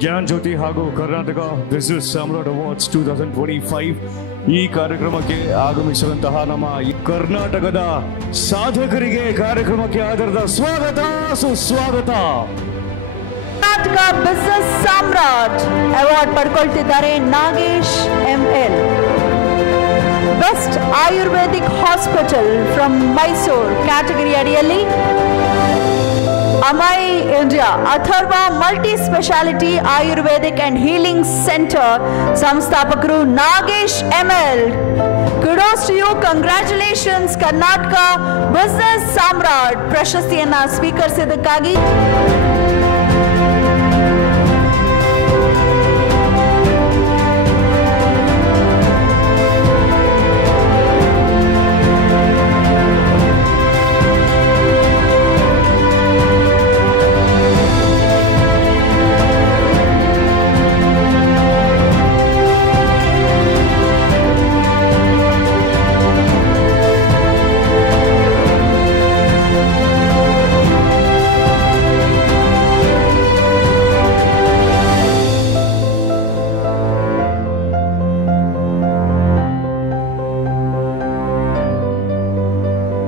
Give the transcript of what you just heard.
ಜ್ಞಾನ್ ಜ್ಯೋತಿ ಹಾಗೂ ಕರ್ನಾಟಕ ಬಿಸಿನೆಸ್ ಸಾಮ್ರಾಟ್ ಅವಾರ್ಡ್ಸ್ 2025 ಈ ಕಾರ್ಯಕ್ರಮಕ್ಕೆ ಆಗಮಿಸಿರುವಂತಹ ನಮ್ಮ ಕರ್ನಾಟಕದ ಸಾಧಕರಿಗೆ ಕಾರ್ಯಕ್ರಮಕ್ಕೆ ಆಧಾರದ ಸ್ವಾಗತ ಸುಸ್ವಾಗತ. ಕರ್ನಾಟಕ ಬಿಸಿನೆಸ್ ಸಾಮ್ರಾಟ್ ಅವಾರ್ಡ್ ಪಡ್ಕೊಳ್ತಿದ್ದಾರೆ Nagesh ML. Best Ayurvedic hospital from Mysuru category ಅಡಿಯಲ್ಲಿ ಅಮೈ India Atharva multi speciality Ayurvedic and healing centre ಸಂಸ್ಥಾಪಕರು Nagesh ML. Kudos to you, congratulations Karnataka business Samrat ಪ್ರಶಸ್ತಿಯನ್ನ ಸ್ವೀಕರಿಸಿದ್ದಕ್ಕಾಗಿ.